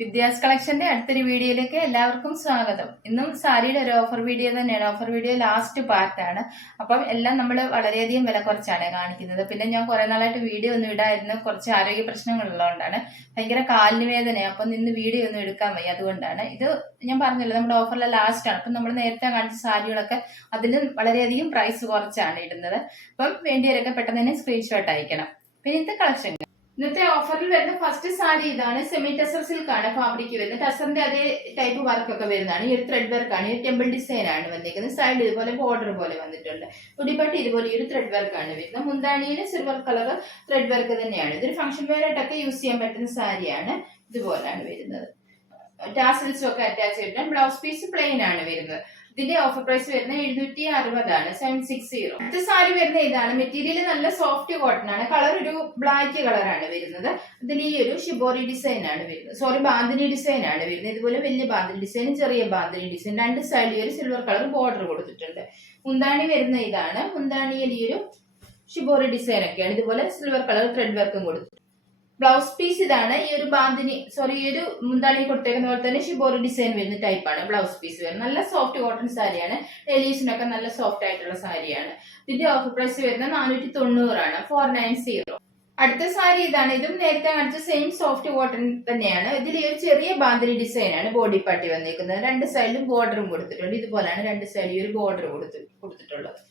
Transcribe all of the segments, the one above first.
വിദ്യാസ് കളക്ഷന്റെ അടുത്തൊരു വീഡിയോയിലേക്ക് എല്ലാവർക്കും സ്വാഗതം. ഇന്നും സാരിയുടെ ഒരു ഓഫർ വീഡിയോ തന്നെയാണ്. ഓഫർ വീഡിയോ ലാസ്റ്റ് പാർട്ടാണ്. അപ്പം എല്ലാം നമ്മൾ വളരെയധികം വില കുറച്ചാണ് കാണിക്കുന്നത്. പിന്നെ ഞാൻ കുറെ നാളായിട്ട് വീഡിയോ ഒന്നും ഇടായിരുന്നു, കുറച്ച് ആരോഗ്യ പ്രശ്നങ്ങളുള്ളതുകൊണ്ടാണ്. ഭയങ്കര കാലിന് വേദനയാണ്. അപ്പം ഇന്ന് വീഡിയോ ഒന്നും എടുക്കാൻ വയ്യ, അതുകൊണ്ടാണ്. ഇത് ഞാൻ പറഞ്ഞല്ലോ, നമ്മുടെ ഓഫറിലെ ലാസ്റ്റ് ആണ്. അപ്പം നമ്മൾ നേരത്തെ കാണിച്ച സാരികളൊക്കെ അതിന് വളരെയധികം പ്രൈസ് കുറച്ചാണ് ഇടുന്നത്. അപ്പം വേണ്ടിയവരൊക്കെ പെട്ടെന്ന് തന്നെ സ്ക്രീൻഷോട്ട് അയക്കണം. പിന്നെ ഇന്നത്തെ കളക്ഷൻ, ഇന്നത്തെ ഓഫറിൽ വരുന്ന ഫസ്റ്റ് സാരി ഇതാണ്. സെമി ടസർ സിൽക്ക് ആണ് ഫാബ്രിക് വരുന്നത്. ടസറിന്റെ അതേ ടൈപ്പ് വർക്ക് ഒക്കെ വരുന്നതാണ്. ഈ ഒരു ത്രെഡ് വർക്ക് ആണ്, ഈ ടെമ്പിൾ ഡിസൈൻ ആണ് വന്നിരിക്കുന്നത്. സൈഡ് ഇതുപോലെ ബോർഡർ പോലെ വന്നിട്ടുണ്ട്. ഉടിപ്പട്ടി ഇതുപോലെ ഈ ഒരു ത്രെഡ് വർക്ക് ആണ് വരുന്നത്. മുന്താണിയിൽ സിൽവർ കളർ ത്രെഡ് വർക്ക് തന്നെയാണ്. ഇതൊരു ഫംഗ്ഷൻ വെയർ ആയിട്ടൊക്കെ യൂസ് ചെയ്യാൻ പറ്റുന്ന സാരിയാണ്. ഇതുപോലാണ് വരുന്നത്. ടാസൽസും ഒക്കെ അറ്റാച്ച് ചെയ്തിട്ടുണ്ട്. ബ്ലൗസ് പീസ് പ്ലെയിൻ ആണ് വരുന്നത്. ഇതിന്റെ ഓഫർ പ്രൈസ് വരുന്നത് 760 ആണ്, 760. അടുത്ത സാരി വരുന്ന ഇതാണ്. മെറ്റീരിയൽ നല്ല സോഫ്റ്റ് കോട്ടൺ ആണ്. കളർ ഒരു ബ്ലാക്ക് കളറാണ് വരുന്നത്. ഇതിൽ ഈ ഒരു ഷിബോറി ഡിസൈൻ ആണ് വരുന്നത്, ബാന്തിനി ഡിസൈൻ ആണ് വരുന്നത്. ഇതുപോലെ വലിയ ബാന്തിനി ഡിസൈൻ, ചെറിയ ബാന്തിനി ഡിസൈൻ, രണ്ട് സൈഡിൽ ഒരു സിൽവർ കളർ ബോർഡർ കൊടുത്തിട്ടുണ്ട്. മുന്താണി വരുന്ന ഇതാണ്. മുന്താണിയിൽ ഈ ഒരു ഷിബോറി ഡിസൈൻ ഒക്കെയാണ്. ഇതുപോലെ സിൽവർ കളർ ത്രെഡ് വർക്കും കൊടുത്തിട്ടുണ്ട്. ബ്ലൗസ് പീസ് ഇതാണ്. ഈ ഒരു ഈ ഒരു മുന്താണി കൊടുത്തേക്കുന്ന പോലെ തന്നെ ഷിബോറി ഡിസൈൻ വരുന്ന ടൈപ്പാണ് ബ്ലൗസ് പീസ് വരുന്നത്. നല്ല സോഫ്റ്റ് കോട്ടൺ സാരിയാണ്. ഡെയിലീസിനൊക്കെ നല്ല സോഫ്റ്റ് ആയിട്ടുള്ള സാരിയാണ്. ഇതിന്റെ ഓഫർ പ്രൈസ് വരുന്നത് 490 ആണ്, 490. അടുത്ത സാരി ഇതാണ്. ഇതും നേരത്തെ കാണിച്ച സെയിം സോഫ്റ്റ് കോട്ടൺ തന്നെയാണ്. ഇതിൽ ഈ ഒരു ചെറിയ ബാന്തിനി ഡിസൈൻ ആണ് ബോഡി പാർട്ടി വന്നിരിക്കുന്നത്. രണ്ട് സൈഡിലും ബോർഡറും കൊടുത്തിട്ടുണ്ട്. ഇതുപോലെയാണ് രണ്ട് സൈഡിൽ ഒരു ബോർഡർ കൊടുത്തിട്ടുള്ളത്.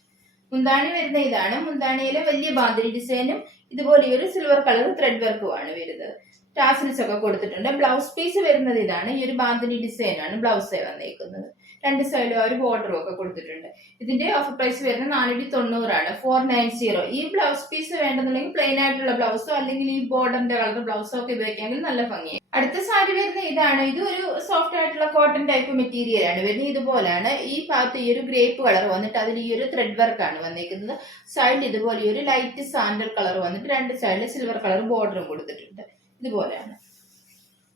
മുന്താണി വരുന്ന ഇതാണ്. മുന്താണിയിലെ വലിയ ബാന്തിനി ഡിസൈനും ഇതുപോലെ ഒരു സിൽവർ കളർ ത്രെഡ് വർക്കുമാണ് വരുന്നത്. ടാസിൽസ് ഒക്കെ കൊടുത്തിട്ടുണ്ട്. ബ്ലൗസ് പീസ് വരുന്നത് ഇതാണ്. ഈ ഒരു ബാന്തിനി ഡിസൈൻ ആണ് ബ്ലൗസ് വന്നേക്കുന്നത്. രണ്ട് സൈഡിലും ഒരു ബോർഡറും ഒക്കെ കൊടുത്തിട്ടുണ്ട്. ഇതിന്റെ ഓഫർ പ്രൈസ് വരുന്നത് 490 ആണ്, 490. ഈ ബ്ലൗസ് പീസ് വേണ്ടെന്നുണ്ടെങ്കിൽ പ്ലെയിൻ ആയിട്ടുള്ള ബ്ലൗസോ അല്ലെങ്കിൽ ഈ ബോർഡറിന്റെ കളർ ബ്ലൗസോ ഒക്കെ ഉപയോഗിക്കാമെങ്കിൽ നല്ല ഭംഗിയാണ്. അടുത്ത സാരി വരുന്ന ഇതാണ്. ഇത് ഒരു സോഫ്റ്റ് ആയിട്ടുള്ള കോട്ടൺ ടൈപ്പ് മെറ്റീരിയൽ ആണ് വരുന്നത്. ഇതുപോലെയാണ്. ഈ ഭാഗത്ത് ഈ ഒരു ഗ്രേപ്പ് കളർ വന്നിട്ട് അതിൽ ഈ ഒരു ത്രെഡ് വർക്ക് ആണ് വന്നിരിക്കുന്നത്. സൈഡിൽ ഇതുപോലെ ഒരു ലൈറ്റ് സാൻഡൽ കളർ വന്നിട്ട് രണ്ട് സൈഡിൽ സിൽവർ കളർ ബോർഡറും കൊടുത്തിട്ടുണ്ട്. ഇതുപോലെയാണ്.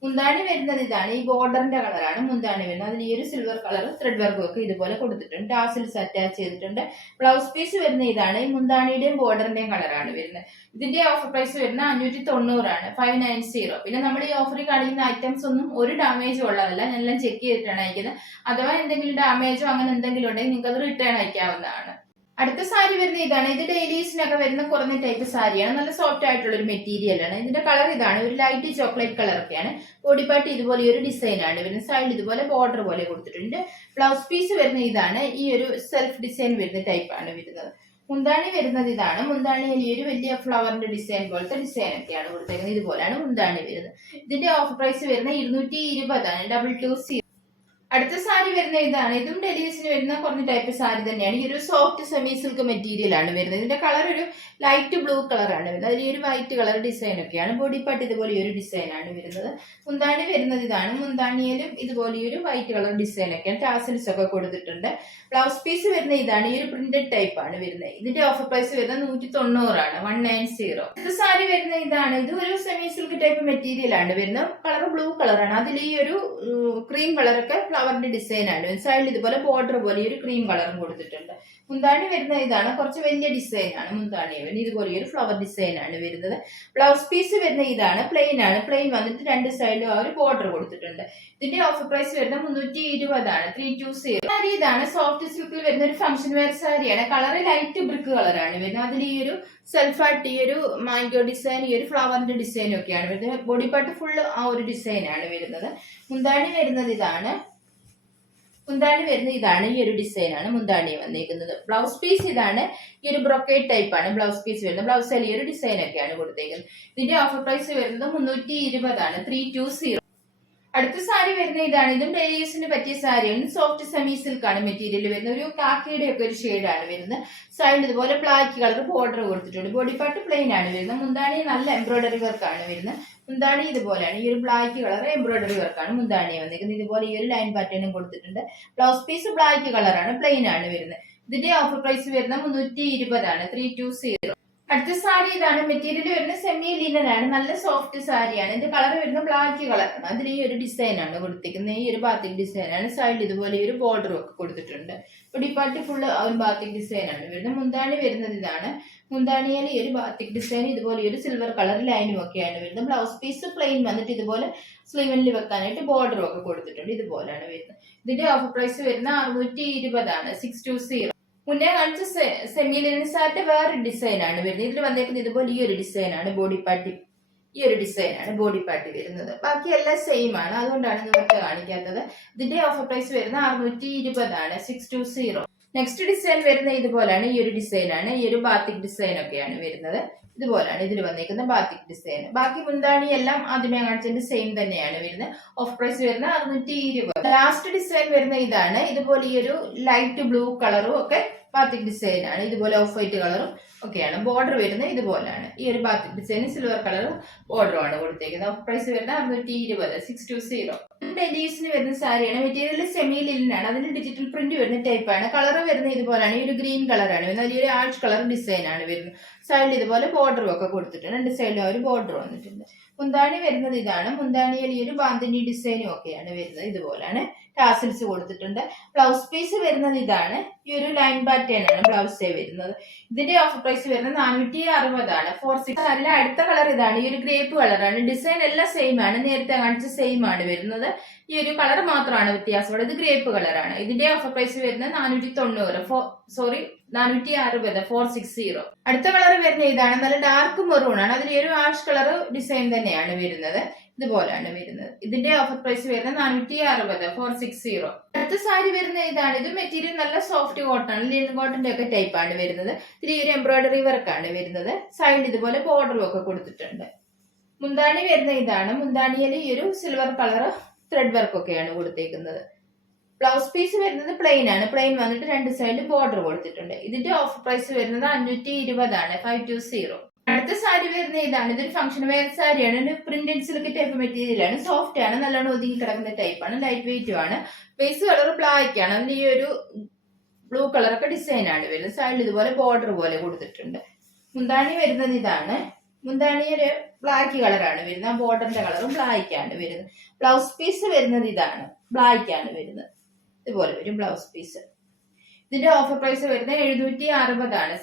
മുന്താണി വരുന്നത് ഇതാണ്. ഈ ബോർഡറിന്റെ കളറാണ് മുന്താണി വരുന്നത്. അതിൽ ഈ ഒരു സിൽവർ കളർ ത്രെഡ് വർക്കും ഒക്കെ ഇതുപോലെ കൊടുത്തിട്ടുണ്ട്. ടാസിൽസ് അറ്റാച്ച് ചെയ്തിട്ടുണ്ട്. ബ്ലൗസ് പീസ് വരുന്ന ഇതാണ്. ഈ മുന്താണിയുടെയും ബോർഡറിന്റെയും കളറാണ് വരുന്നത്. ഇതിന്റെ ഓഫർ പ്രൈസ് വരുന്നത് 590 ആണ്, 590. പിന്നെ നമ്മൾ ഈ ഓഫറിൽ കാണിക്കുന്ന ഐറ്റംസ് ഒന്നും ഒരു ഡാമേജും ഉള്ളതല്ല. എല്ലാം ചെക്ക് ചെയ്തിട്ടാണ് അയക്കുന്നത്. അഥവാ എന്തെങ്കിലും ഡാമേജോ അങ്ങനെ എന്തെങ്കിലും ഉണ്ടെങ്കിൽ നിങ്ങൾക്ക് അത് റിട്ടേൺ അയക്കാവുന്നതാണ്. അടുത്ത സാരി വരുന്ന ഇതാണ്. ഇത് ഡെയിലീസിനൊക്കെ വരുന്ന കുറഞ്ഞ ടൈപ്പ് സാരിയാണ്. നല്ല സോഫ്റ്റ് ആയിട്ടുള്ള ഒരു മെറ്റീരിയൽ ആണ്. ഇതിന്റെ കളർ ഇതാണ്. ഒരു ലൈറ്റ് ചോക്ലേറ്റ് കളർ ഒക്കെയാണ്. ബോഡിപ്പാർട്ട് ഇതുപോലെ ഒരു ഡിസൈൻ ആണ് വരുന്നത്. സൈഡിൽ ഇതുപോലെ ബോർഡർ പോലെ കൊടുത്തിട്ടുണ്ട്. ബ്ലൗസ് പീസ് വരുന്ന ഇതാണ്. ഈ ഒരു സെൽഫ് ഡിസൈൻ വരുന്ന ടൈപ്പ് ആണ് വരുന്നത്. മുന്താണി വരുന്നത് ഇതാണ്. മുന്താണിയിൽ ഈ ഒരു വലിയ ഫ്ലവറിന്റെ ഡിസൈൻ പോലത്തെ ഡിസൈൻ ഒക്കെയാണ് കൊടുത്തേക്കുന്നത്. ഇതുപോലെയാണ് മുന്താണി വരുന്നത്. ഇതിന്റെ ഓഫർ പ്രൈസ് വരുന്നത് 220 ആണ്, 220. അടുത്ത സാരി വരുന്ന ഇതാണ്. ഇതും ഡെലീസിന് വരുന്ന കുറഞ്ഞ ടൈപ്പ് സാരി തന്നെയാണ്. ഈ ഒരു സോഫ്റ്റ് സെമി സിൽക്ക് മെറ്റീരിയൽ ആണ് വരുന്നത്. ഇതിന്റെ കളർ ഒരു ലൈറ്റ് ബ്ലൂ കളർ ആണ് വരുന്നത്. അതിൽ ഈ ഒരു വൈറ്റ് കളർ ഡിസൈൻ ഒക്കെയാണ്. ബോഡി പാർട്ട് ഇതുപോലെ ഒരു ഡിസൈൻ ആണ് വരുന്നത്. മുന്താണി വരുന്നത് ഇതാണ്. മുന്താണിയിലും ഇതുപോലെ ഒരു വൈറ്റ് കളർ ഡിസൈൻ ഒക്കെയാണ്. ടാസൽസ് ഒക്കെ കൊടുത്തിട്ടുണ്ട്. ബ്ലൗസ് പീസ് വരുന്ന ഇതാണ്. ഈ ഒരു പ്രിന്റഡ് ടൈപ്പ് ആണ് വരുന്നത്. ഇതിന്റെ ഓഫർ പ്രൈസ് വരുന്നത് 190 ആണ്, 190. ഇത് സാരി വരുന്ന ഇതാണ്. ഇത് ഒരു സെമി സിൽക്ക് ടൈപ്പ് മെറ്റീരിയൽ ആണ് വരുന്നത്. കളർ ബ്ലൂ കളറാണ്. അതിൽ ഈ ഒരു ക്രീം കളറൊക്കെ ഫ്ലവറിന്റെ ഡിസൈൻ ആണ്. സൈഡിൽ ഇതുപോലെ ബോർഡർ പോലെ ഒരു ക്രീം കളറും കൊടുത്തിട്ടുണ്ട്. മുന്താണി വരുന്ന ഇതാണ്. കുറച്ച് വലിയ ഡിസൈൻ ആണ് മുന്താണി വരുന്നത്. ഇതുപോലെ ഒരു ഫ്ലവർ ഡിസൈൻ ആണ് വരുന്നത്. ബ്ലൗസ് പീസ് വരുന്ന ഇതാണ്. പ്ലെയിൻ ആണ്. പ്ലെയിൻ വന്നിട്ട് രണ്ട് സൈഡിലും ആ ഒരു ബോർഡർ കൊടുത്തിട്ടുണ്ട്. ഇതിന്റെ ഓഫർ പ്രൈസ് വരുന്നത് 320 ആണ്, 320. സാരി ഇതാണ്. സോഫ്റ്റ് സിൽക്കിൽ വരുന്ന ഒരു ഫംഗ്ഷൻ വെയർ സാരിയാണ്. കളർ ലൈറ്റ് ബ്രിക്ക് കളറാണ് വരുന്നത്. അതിൽ ഈ ഒരു സെൽഫായിട്ട് ഈ ഒരു മാംഗോ ഡിസൈൻ, ഈ ഒരു ഫ്ലവറിന്റെ ഡിസൈൻ ഒക്കെയാണ് വരുന്നത്. ബോഡി പാർട്ട് ഫുള്ള് ആ ഒരു ഡിസൈൻ ആണ് വരുന്നത്. മുന്താണി വരുന്നത് ഇതാണ്. മുന്താണി വരുന്നത് ഇതാണ്. ഈ ഒരു ഡിസൈൻ ആണ് മുന്താണി വന്നിരിക്കുന്നത്. ബ്ലൗസ് പീസ് ഇതാണ്. ഈ ഒരു ബ്രൊക്കേറ്റ് ടൈപ്പ് ആണ് ബ്ലൗസ് പീസ് വരുന്നത്. ബ്ലൗസിൽ ഈ ഒരു ഡിസൈൻ ഒക്കെയാണ് കൊടുത്തേക്കുന്നത്. ഇതിന്റെ ഓഫർ പ്രൈസ് വരുന്നത് 320 ആണ്, 320. അടുത്ത സാരി വരുന്ന ഇതാണ്. ഇതും ഡെയിലീസിന് പറ്റിയ സാരിയാണ്. സോഫ്റ്റ് സെമി സിൽക്ക് ആണ് മെറ്റീരിയൽ വരുന്നത്. ഒരു കാക്കിയുടെ ഒക്കെ ഒരു ഷെയ്ഡാണ് വരുന്നത്. സൈഡിൽ ഇതുപോലെ ബ്ലാക്ക് കളർ ബോർഡർ കൊടുത്തിട്ടുണ്ട്. ബോഡി പാർട്ട് പ്ലെയിൻ ആണ് വരുന്നത്. മുന്താണി നല്ല എംബ്രോയിഡറി വർക്ക് ആണ് വരുന്നത്. മുന്താണി ഇതുപോലെയാണ്. ഈ ഒരു ബ്ലാക്ക് കളർ എംബ്രോയിഡറി വർക്കാണ് മുന്താണി വന്നിരിക്കുന്നത്. ഇതുപോലെ ഈ ഒരു ലൈൻ പാറ്റേണും കൊടുത്തിട്ടുണ്ട്. ബ്ലൗസ് പീസ് ബ്ലാക്ക് കളറാണ്, പ്ലെയിൻ ആണ് വരുന്നത്. ഇതിന്റെ ഓഫർ പ്രൈസ് വരുന്നത് 320 ആണ്, 320. അടുത്ത സാരി ഇതാണ്. മെറ്റീരിയൽ വരുന്നത് സെമി ലിനൻ ആണ്. നല്ല സോഫ്റ്റ് സാരിയാണ്. ഇതിന്റെ കളർ വരുന്നത് ബ്ലാക്ക് കളറാണ്. അതിൽ ഈ ഒരു ഡിസൈൻ ആണ് കൊടുത്തിരിക്കുന്നത്. ഈ ഒരു ബാത്തിക് ഡിസൈൻ ആണ്. സൈഡിൽ ഇതുപോലെ ഒരു ബോർഡറും ഒക്കെ കൊടുത്തിട്ടുണ്ട്. ബോഡി പാർട്ട് ഫുള്ള് ഒരു ബാത്തിക് ഡിസൈൻ ആണ് വരുന്നത്. മുന്താണി വരുന്നത് ഇതാണ്. മുന്താണിയിൽ ഈ ഒരു ബാത്തിക് ഡിസൈൻ ഇതുപോലെ ഒരു സിൽവർ കളർ ലൈനും ഒക്കെയാണ് വരുന്നത്. ബ്ലൗസ് പീസ് പ്ലെയിൻ വന്നിട്ട് ഇതുപോലെ സ്ലീവനിൽ വെക്കാനായിട്ട് ബോർഡറും ഒക്കെ കൊടുത്തിട്ടുണ്ട്. ഇതുപോലെയാണ് വരുന്നത്. ഇതിന്റെ ഓഫർ പ്രൈസ് വരുന്ന 620 620. മുന്നേ കാണിച്ച സെമി ലെനിസാറ്റ് വേറെ ഡിസൈൻ ആണ് വരുന്നത്. ഇതിൽ വന്നേക്കുന്നത് ഇതുപോലെ ഈ ഒരു ഡിസൈൻ ആണ് ബോഡി പാർട്ടി. ഈ ഒരു ഡിസൈൻ ആണ് ബോഡി പാർട്ടി വരുന്നത്. ബാക്കി എല്ലാം സെയിം ആണ്, അതുകൊണ്ടാണ് നിങ്ങൾക്ക് കാണിക്കാത്തത്. ഇതിന്റെ ഓഫർ പ്രൈസ് വരുന്ന 620 620. നെക്സ്റ്റ് ഡിസൈൻ വരുന്ന ഇതുപോലാണ്. ഈ ഒരു ഡിസൈൻ ആണ്, ഈ ഒരു ബാത്തിക് ഡിസൈൻ ഒക്കെയാണ് വരുന്നത്. ഇതുപോലാണ് ഇതിൽ വന്നിരിക്കുന്ന ബാത്തിക് ഡിസൈൻ. ബാക്കി മുന്താണി എല്ലാം ആദ്യമേ കാണിച്ചതിന്റെ സെയിം തന്നെയാണ് വരുന്നത്. ഓഫ് പ്രൈസ് വരുന്ന 620. ലാസ്റ്റ് ഡിസൈൻ വരുന്ന ഇതാണ്. ഇതുപോലെ ഈ ഒരു ലൈറ്റ് ബ്ലൂ കളറും ഒക്കെ ബാത്തിക് ഡിസൈൻ ആണ്. ഇതുപോലെ ഓഫ് വൈറ്റ് കളറും ഒക്കെയാണ്. ബോർഡർ വരുന്നത് ഇതുപോലാണ്. ഈ ഒരു ബാത്തിക് ഡിസൈൻ സിൽവർ കളർ ബോർഡറും ആണ് കൊടുത്തേക്കുന്നത്. ഓഫ് പ്രൈസ് വരുന്നത് 620 620. ഡെയിലി യൂസിന് വരുന്ന സാരിയാണ്. മെറ്റീരിയൽ സെമി ലിനാണ്. അതിന് ഡിജിറ്റൽ പ്രിന്റ് വരുന്ന ടൈപ്പാണ്. കളർ വരുന്നത് ഇതുപോലാണ്. ഈ ഒരു ഗ്രീൻ കളറാണ് വരുന്നത്. അതിൽ ഒരു ആഷ് കളർ ഡിസൈൻ ആണ് വരുന്നത്. സൈഡിൽ ഇതുപോലെ ബോർഡറും ഒക്കെ കൊടുത്തിട്ടുണ്ട്. രണ്ട് സൈഡിലും ഒരു ബോർഡർ വന്നിട്ടുണ്ട്. മുന്താണി വരുന്നത് ഇതാണ്. മുന്താണിയിൽ ഈ ഒരു ബാന്തിനി ഡിസൈനും ഒക്കെയാണ് വരുന്നത്. ഇതുപോലാണ്. ടാസിൽസ് കൊടുത്തിട്ടുണ്ട്. ബ്ലൗസ് പീസ് വരുന്നത് ഇതാണ്. ഈ ഒരു ലൈൻ പാറ്റേൺ ആണ് ബ്ലൗസേ വരുന്നത്. ഇതിന്റെ ഓഫർ പ്രൈസ് വരുന്നത് 460 46. അല്ല, അടുത്ത കളർ ഇതാണ്. ഈ ഒരു ഗ്രേപ്പ് കളറാണ്. ഡിസൈൻ എല്ലാം സെയിം ആണ്. നേരത്തെ കാണിച്ച സെയിം ആണ് വരുന്നത്. ഈ ഒരു കളർ മാത്രമാണ് വ്യത്യാസമുള്ളത്. ഇത് ഗ്രേപ്പ് കളറാണ്. ഇതിന്റെ ഓഫർ പ്രൈസ് വരുന്നത് 460 460. അടുത്ത കളർ വരുന്നത് ഇതാണ്. നല്ല ഡാർക്ക് മെറൂൺ ആണ്. അതിൽ ഒരു ആഷ് കളർ ഡിസൈൻ തന്നെയാണ് വരുന്നത്. ഇതുപോലാണ് വരുന്നത്. ഇതിന്റെ ഓഫർ പ്രൈസ് വരുന്നത് 460 460. അടുത്ത സാരി വരുന്നത് ഇതാണ്. ഇത് മെറ്റീരിയൽ നല്ല സോഫ്റ്റ് കോട്ടൺ ആണ്. ലിനൻ കോട്ടന്റെ ഒക്കെ ടൈപ്പ് ആണ് വരുന്നത്. ഇതിൽ ഒരു എംബ്രോയിഡറി വർക്ക് ആണ് വരുന്നത്. സൈഡിൽ ഇതുപോലെ ബോർഡറും ഒക്കെ കൊടുത്തിട്ടുണ്ട്. മുന്താണി വരുന്ന ഇതാണ്. മുന്താണിയിൽ ഈ ഒരു സിൽവർ കളർ ത്രെഡ് വർക്ക് ഒക്കെയാണ് കൊടുത്തേക്കുന്നത്. ബ്ലൗസ് പീസ് വരുന്നത് പ്ലെയിൻ ആണ്. പ്ലെയിൻ വന്നിട്ട് രണ്ട് സൈഡിൽ ബോർഡർ കൊടുത്തിട്ടുണ്ട്. ഇതിന്റെ ഓഫർ പ്രൈസ് വരുന്നത് 520 520. അടുത്ത സാരി വരുന്ന ഇതാണ്. ഇതൊരു ഫംഗ്ഷൻ വെയർ സാരിയാണ്. പ്രിന്റഡ് സിൽക്ക് ടൈപ്പ് മെറ്റീരിയൽ ആണ്. സോഫ്റ്റ് ആണ്. നല്ലോണം ഒതുങ്ങി കിടക്കുന്ന ടൈപ്പ് ആണ്. ലൈറ്റ് വെയിറ്റും ആണ്. ബേസ് കളർ ബ്ലാക്ക് ആണ്. അതിന് ഈ ഒരു ബ്ലൂ കളറൊക്കെ ഡിസൈൻ ആണ് വരുന്നത്. സൈഡിൽ ഇതുപോലെ ബോർഡർ പോലെ കൊടുത്തിട്ടുണ്ട്. മുന്താണി വരുന്നത് ഇതാണ്. മുന്താണി ഒരു ബ്ലാക്ക് കളറാണ് വരുന്നത്. ആ ബോർഡറിന്റെ കളറും ബ്ലാക്ക് ആണ് വരുന്നത്. ബ്ലൗസ് പീസ് വരുന്നത് ഇതാണ്. ബ്ലാക്ക് ആണ് വരുന്നത്. ഇതുപോലെ വരും ബ്ലൗസ് പീസ്. ഇതിന്റെ ഓഫർ പ്രൈസ് വരുന്നത് 760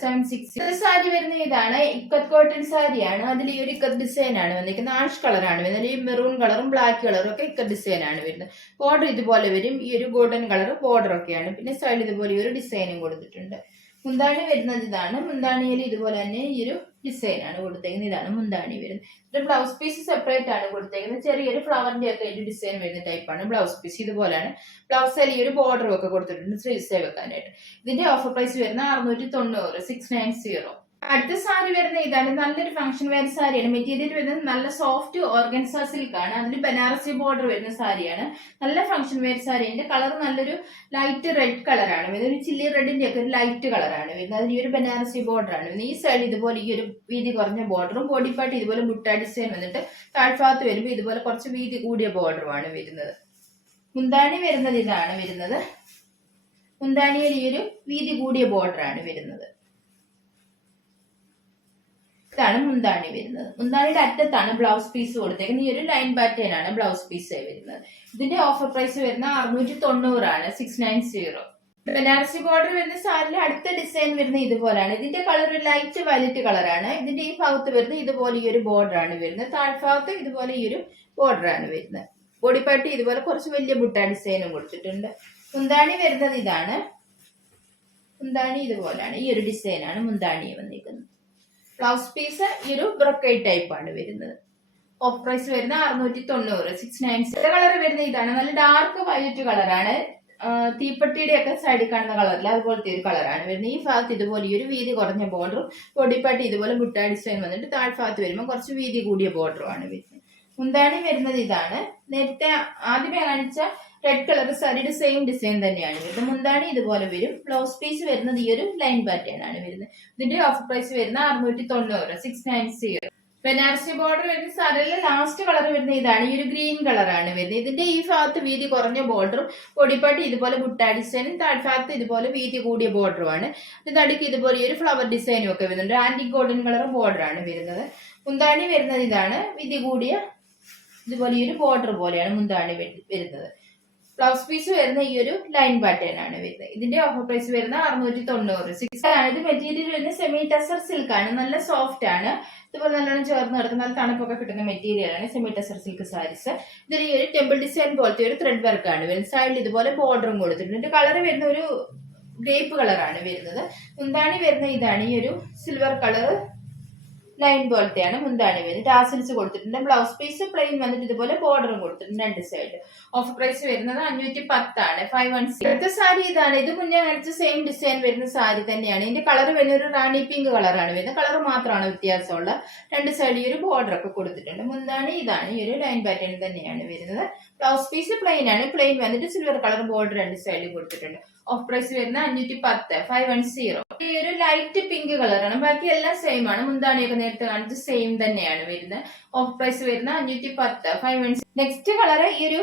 760. സാരി വരുന്നത് ഇതാണ്. ഇക്കത്ത് കോട്ടൺ സാരിയാണ്. അതിൽ ഈ ഒരു ഇക്കത്ത് ഡിസൈൻ ആണ് വന്നിരിക്കുന്നത്. ആഷ് കളറാണ് വരുന്നത്. ഈ മെറൂൺ കളറും ബ്ലാക്ക് കളറും ഒക്കെ ഇക്കത്ത് ഡിസൈൻ ആണ് വരുന്നത്. ബോർഡർ ഇതുപോലെ വരും. ഈ ഒരു ഗോൾഡൻ കളർ ബോർഡർ ഒക്കെയാണ്. പിന്നെ സൈഡിൽ ഇതുപോലെ ഈ ഒരു ഡിസൈനും കൊടുത്തിട്ടുണ്ട്. മുന്താണി വരുന്നത് ഇതാണ്. മുന്താണിയിൽ ഇതുപോലെ തന്നെ ഈ ഒരു ഡിസൈൻ ആണ് കൊടുത്തേക്കുന്നത്. ഇതാണ് മുന്താണി വരുന്നത്. ഇത് ബ്ലൗസ് പീസ് സെപ്പറേറ്റ് ആണ് കൊടുത്തേക്കുന്നത്. ചെറിയൊരു ഫ്ലവറിന്റെ ഒക്കെ ഒരു ഡിസൈൻ വരുന്ന ടൈപ്പാണ് ബ്ലൗസ് പീസ്. ഇതുപോലെയാണ്. ബ്ലൗസിൽ ഈ ഒരു ബോർഡറും ഒക്കെ കൊടുത്തിട്ടുണ്ട് സ്ലീവ്സ് വെക്കാനായിട്ട്. ഇതിന്റെ ഓഫർ പ്രൈസ് വരുന്ന 690 690. അടുത്ത സാരി വരുന്ന ഇതാണ്. നല്ലൊരു ഫംഗ്ഷൻ വെയർ സാരിയാണ്. മെറ്റീരിയൽ വരുന്നത് നല്ല സോഫ്റ്റ് ഓർഗൻസ സിൽക്ക് ആണ്. അതിൽ ബനാറസി ബോർഡർ വരുന്ന സാരിയാണ്. നല്ല ഫംഗ്ഷൻ വെയർ സാരിന്റെ കളർ നല്ലൊരു ലൈറ്റ് റെഡ് കളറാണ് വരുന്നത്. ഒരു ചില്ലി റെഡിന്റെ ഒക്കെ ഒരു ലൈറ്റ് കളറാണ് വരുന്നത്. അതിൽ ഈ ഒരു ബനാറസി ബോർഡർ ആണ് വരുന്നത്. ഈ സൈഡ് ഇതുപോലെ ഈ ഒരു വീതി കുറഞ്ഞ ബോർഡറും ബോഡി പാർട്ട് ഇതുപോലെ മുട്ട ഡിസൈൻ വന്നിട്ട് താഴ്ഭാഗത്ത് വരുമ്പോൾ ഇതുപോലെ കുറച്ച് വീതി കൂടിയ ബോർഡറുമാണ് വരുന്നത്. മുന്താണി വരുന്നത് ഇതാണ് വരുന്നത്. മുന്താണിയിൽ ഈ ഒരു വീതി കൂടിയ ബോർഡർ ആണ് വരുന്നത്. ഇതാണ് മുന്താണി വരുന്നത്. മുന്താണിയുടെ അറ്റത്താണ് ബ്ലൗസ് പീസ് കൊടുത്തേക്കുന്നത്. ഈ ഒരു ലൈൻ പാറ്റേൺ ആണ് ബ്ലൗസ് പീസ് വരുന്നത്. ഇതിന്റെ ഓഫർ പ്രൈസ് വരുന്ന 690 690. ബനാറസി ബോർഡർ വരുന്ന സാരിയിൽ അടുത്ത ഡിസൈൻ വരുന്നത് ഇതുപോലാണ്. ഇതിന്റെ കളർ ലൈറ്റ് വയലറ്റ് കളറാണ്. ഇതിന്റെ ഈ ഭാഗത്ത് വരുന്നത് ഇതുപോലെ ഈ ഒരു ബോർഡർ ആണ് വരുന്നത്. താഴ്ഭാഗത്ത് ഇതുപോലെ ഈ ഒരു ബോർഡർ ആണ് വരുന്നത്. ബോഡി പാർട്ടി ഇതുപോലെ കുറച്ച് വലിയ ബുട്ട ഡിസൈനും കൊടുത്തിട്ടുണ്ട്. മുന്താണി വരുന്നത് ഇതാണ്. മുന്താണി ഇതുപോലാണ്. ഈ ഒരു ഡിസൈനാണ് മുന്താണി വന്നിരിക്കുന്നത്. ബ്ലൗസ് പീസ് ഈ ഒരു ബ്രൊക്കേഡ് ടൈപ്പ് ആണ് വരുന്നത്. ഓഫ് പ്രൈസ് വരുന്ന 690 690. കളർ വരുന്ന ഇതാണ്. നല്ല ഡാർക്ക് വയലറ്റ് കളറാണ്. തീപ്പെട്ടിയുടെ ഒക്കെ സൈഡിൽ കാണുന്ന കളറില്ല, അതുപോലത്തെ ഒരു കളറാണ് വരുന്നത്. ഈ ഭാഗത്ത് ഇതുപോലെ ഈ ഒരു വീതി കുറഞ്ഞ ബോർഡറും ബോഡിപ്പാട്ടി ഇതുപോലെ മുട്ട ഡിസൈൻ വന്നിട്ട് താഴ്ഭാഗത്ത് വരുമ്പോൾ കുറച്ച് വീതി കൂടിയ ബോർഡറും ആണ് വരുന്നത്. മുന്താണി വരുന്നത് ഇതാണ്. നേരത്തെ ആദ്യമേ കാണിച്ച റെഡ് കളർ സാരിയുടെ സെയിം ഡിസൈൻ തന്നെയാണ് വരുന്നത്. മുന്താണി ഇതുപോലെ വരും. ബ്ലൗസ് പീസ് വരുന്നത് ഈ ഒരു ലൈൻ പാറ്റേൺ ആണ് വരുന്നത്. ഇതിന്റെ ഓഫർ പ്രൈസ് വരുന്ന 690 690. ബനാറസി ബോർഡർ വരുന്ന സാരിയിലെ ലാസ്റ്റ് കളർ വരുന്ന ഇതാണ്. ഈ ഒരു ഗ്രീൻ കളറാണ് വരുന്നത്. ഇതിന്റെ ഈ ഭാഗത്ത് വീതി കുറഞ്ഞ ബോർഡറും ബോഡിപ്പാട്ടി ഇതുപോലെ ബുട്ട ഡിസൈനും താഴ്ഭാഗത്ത് ഇതുപോലെ വീതി കൂടിയ ബോർഡറുമാണ്. നടുക്ക് ഇതുപോലെ ഈ ഒരു ഫ്ലവർ ഡിസൈനും ഒക്കെ വരുന്നുണ്ട്. ആന്റിക് ഗോൾഡൻ കളർ ബോർഡർ ആണ് വരുന്നത്. മുന്താണി വരുന്നത് ഇതാണ്. വീതി കൂടിയ ഇതുപോലെ ഈ ഒരു ബോർഡർ പോലെയാണ് മുന്താണി വരുന്നത്. ബ്ലൗസ് പീസ് വരുന്ന ഈ ഒരു ലൈൻ പാറ്റേൺ ആണ് വരുന്നത്. ഇതിന്റെ ഓഫർ പ്രൈസ് വരുന്ന 690 ആണ്. ഇത് മെറ്റീരിയൽ വരുന്ന സെമി ടസർ സിൽക്ക് ആണ്, നല്ല സോഫ്റ്റ് ആണ്. ഇതുപോലെ നല്ലോണം ചേർന്ന് കിടക്കുന്ന നല്ല തണുപ്പൊക്കെ കിട്ടുന്ന മെറ്റീരിയൽ ആണ് സെമി ടസർ സിൽക്ക് സാരീസ്. ഇതിൽ ഈ ഒരു ടെമ്പിൾ ഡിസൈൻ പോലത്തെ ഒരു ത്രെഡ് വർക്ക് ആണ് വരുന്നത്. സൈഡിൽ ഇതുപോലെ ബോർഡറും കൊടുത്തിട്ടുണ്ട്. കളർ വരുന്ന ഒരു ഗ്രേപ്പ് കളറാണ് വരുന്നത്. മുന്താണി വരുന്ന ഇതാണ്, ഈ ഒരു സിൽവർ കളർ ലൈൻ പോലത്തെയാണ് മുന്താണി വരുന്നത്. ടാസിൽസ് കൊടുത്തിട്ടുണ്ട്. ബ്ലൗസ് പീസ് പ്ലെയിൻ വന്നിട്ട് ഇതുപോലെ ബോർഡറും കൊടുത്തിട്ടുണ്ട് രണ്ട് സൈഡ്. ഓഫർ പ്രൈസ് വരുന്നത് 510 ആണ്, 510. അടുത്ത സാരി ഇതാണ്. ഇത് മുന്നേ കാണിച്ച സെയിം ഡിസൈൻ വരുന്ന സാരി തന്നെയാണ്. ഇതിന്റെ കളർ വരുന്ന ഒരു റാണി പിങ്ക് കളറാണ് വരുന്നത്. കളർ മാത്രമാണ് വ്യത്യാസമുള്ള. രണ്ട് സൈഡ് ഈ ഒരു ബോർഡർ ഒക്കെ കൊടുത്തിട്ടുണ്ട്. മുന്താണി ഇതാണ്, ഈ ഒരു ലൈൻ പാറ്റേൺ തന്നെയാണ് വരുന്നത്. ബ്ലൗസ് പീസ് പ്ലെയിൻ ആണ്. പ്ലെയിൻ വന്നിട്ട് സിൽവർ കളർ ബോർഡർ രണ്ട് സൈഡിൽ കൊടുത്തിട്ടുണ്ട്. ഓഫ് പ്രൈസ് വരുന്ന 510, 510. ഈ ഒരു ലൈറ്റ് പിങ്ക് കളറാണ്. ബാക്കി എല്ലാം സെയിം ആണ്. മുന്താണിയൊക്കെ നേരത്തെ കാണിച്ച് സെയിം തന്നെയാണ് വരുന്നത്. ഓഫ് പ്രൈസ് വരുന്ന 510, 510. നെക്സ്റ്റ് കളർ ഈ ഒരു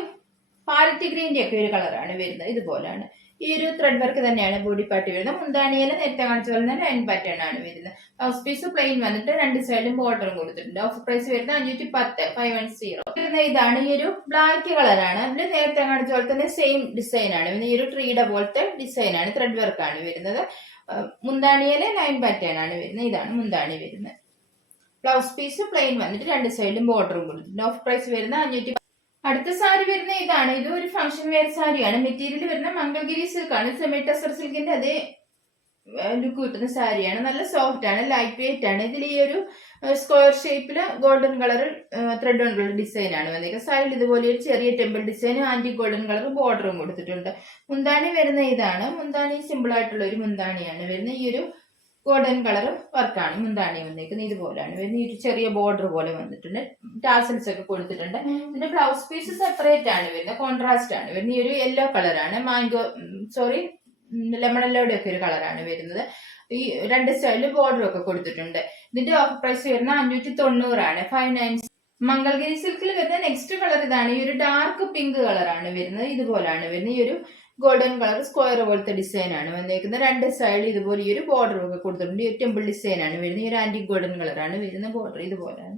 പാരറ്റ് ഗ്രീന്റെ ഒക്കെ ഒരു കളറാണ് വരുന്നത്. ഇതുപോലെയാണ്. ഈ ഒരു ത്രെഡ് വർക്ക് തന്നെയാണ് ബോഡി പാർട്ട് വരുന്നത്. മുന്താണിയിൽ നേരത്തെ കാണിച്ച പോലെ തന്നെ ലൈൻ പാറ്റേൺ ആണ് വരുന്നത്. ബ്ലൗസ് പീസ് പ്ലെയിൻ വന്നിട്ട് രണ്ട് സൈഡിലും ബോർഡറും കൊടുത്തിട്ടുണ്ട്. ഓഫർ പ്രൈസ് വരുന്നത് 510, 510. ഇതാണ് ഈ ഒരു ബ്ലാക്ക് കളറാണ്. അതിൽ നേരത്തെ കാണിച്ച പോലെ തന്നെ സെയിം ഡിസൈൻ ആണ്. ഈ ഒരു ട്രീയുടെ പോലത്തെ ഡിസൈൻ ആണ്, ത്രെഡ് വർക്ക് ആണ് വരുന്നത്. മുന്താണിയിലെ ലൈൻ പാറ്റേൺ ആണ് വരുന്നത്. ഇതാണ് മുന്താണി വരുന്നത്. ബ്ലൗസ് പീസ് പ്ലെയിൻ വന്നിട്ട് രണ്ട് സൈഡിലും ബോർഡറും കൊടുത്തിട്ടുണ്ട്. ഓഫ് പ്രൈസ് വരുന്ന 510. അടുത്ത സാരി വരുന്ന ഇതാണ്. ഇത് ഒരു ഫംഗ്ഷൻ വെയർ സാരിയാണ്. മെറ്റീരിയൽ വരുന്ന മംഗൾഗിരി സിൽക്ക് ആണ്. സെമി ടസർ സിൽക്കിന്റെ അതേ ലുക്ക് കിട്ടുന്ന സാരിയാണ്. നല്ല സോഫ്റ്റ് ആണ്, ലൈറ്റ് വെയിറ്റ് ആണ്. ഇതിൽ ഈ ഒരു സ്ക്വയർ ഷേപ്പില് ഗോൾഡൻ കളർ ത്രെഡ് കൊണ്ടുള്ള ഡിസൈൻ ആണ് വന്നിരിക്കുന്നത്. സൈഡിൽ ഇതുപോലെ ഒരു ചെറിയ temple design anti golden colour ബോർഡറും കൊടുത്തിട്ടുണ്ട്. മുന്താണി വരുന്ന ഇതാണ്. മുന്താണി സിമ്പിൾ ആയിട്ടുള്ള ഒരു മുന്താണിയാണ് വരുന്നത്. ഈ ഒരു ഗോൾഡൻ കളർ വർക്കാണ് മുന്താണി വന്നിരിക്കുന്നത്. ഇതുപോലെയാണ് വരുന്നത്. ഈ ഒരു ചെറിയ ബോർഡർ പോലെ വന്നിട്ടുണ്ട്. ടാസൽസ് ഒക്കെ കൊടുത്തിട്ടുണ്ട്. ഇതിന്റെ ബ്ലൗസ് പീസ് സെപ്പറേറ്റ് ആണ് വരുന്നത്, കോൺട്രാസ്റ്റ് ആണ് വരുന്നത്. ഈ ഒരു യെല്ലോ കളറാണ്, ലെമൺ യെല്ലോയുടെ ഒക്കെ ഒരു കളറാണ് വരുന്നത്. ഈ രണ്ട് സൈഡിൽ ബോർഡർ ഒക്കെ കൊടുത്തിട്ടുണ്ട്. ഇതിന്റെ ഓഫർ പ്രൈസ് വരുന്ന 590 ആണ്, 590. മംഗൾഗിരി സിൽക്കിൽ വരുന്ന നെക്സ്റ്റ് കളർ ഇതാണ്. ഈ ഒരു ഡാർക്ക് പിങ്ക് കളറാണ് വരുന്നത്. ഇതുപോലാണ് വരുന്നത്. ഈ ഒരു ഗോൾഡൻ കളർ സ്ക്വയർ പോലത്തെ ഡിസൈൻ ആണ് വന്നേക്കുന്നത്. രണ്ട് സൈഡ് ഇതുപോലെ ഈ ഒരു ബോർഡർ ഒക്കെ കൊടുത്തിട്ടുണ്ട്. ഈ ടെമ്പിൾ ഡിസൈൻ ആണ് വരുന്നത്. ഈ ഒരു ആന്റി ഗോൾഡൻ കളറാണ് വരുന്ന ബോർഡർ. ഇതുപോലെയാണ്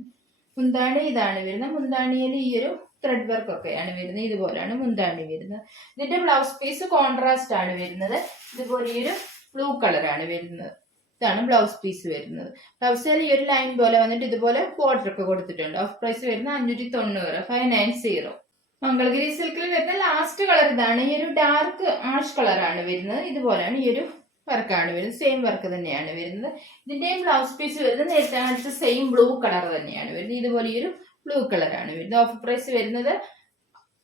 മുന്താണി ഇതാണ് വരുന്നത്. മുന്താണിയിൽ ഈ ഒരു ത്രെഡ് വർക്ക് ഒക്കെയാണ് വരുന്നത്. ഇതുപോലെയാണ് മുന്താണി വരുന്നത്. ഇതിന്റെ ബ്ലൗസ് പീസ് കോൺട്രാസ്റ്റ് ആണ് വരുന്നത്. ഇതുപോലെ ഈ ഒരു ബ്ലൂ കളറാണ് വരുന്നത്. ഇതാണ് ബ്ലൗസ് പീസ് വരുന്നത്. ബ്ലൗസിൽ ഈ ഒരു ലൈൻ പോലെ വന്നിട്ട് ഇതുപോലെ ബോർഡർ ഒക്കെ കൊടുത്തിട്ടുണ്ട്. ഓഫ് പ്രൈസ് വരുന്ന 590, 590. മംഗൾഗിരി സിൽക്കിൽ വരുന്ന ലാസ്റ്റ് കളർ ഇതാണ്. ഈ ഒരു ഡാർക്ക് ആഷ് കളറാണ് വരുന്നത്. ഇതുപോലെയാണ് ഈ ഒരു വർക്കാണ് വരുന്നത്. സെയിം വർക്ക് തന്നെയാണ് വരുന്നത്. ഇതിന്റെയും ബ്ലൗസ് പീസ് വരുന്നത് നേരത്തെ കാണിച്ച സെയിം ബ്ലൂ കളർ തന്നെയാണ് വരുന്നത്. ഇതുപോലെ ഈ ഒരു ബ്ലൂ കളറാണ് വരുന്നത്. ഓഫർ പ്രൈസ് വരുന്നത്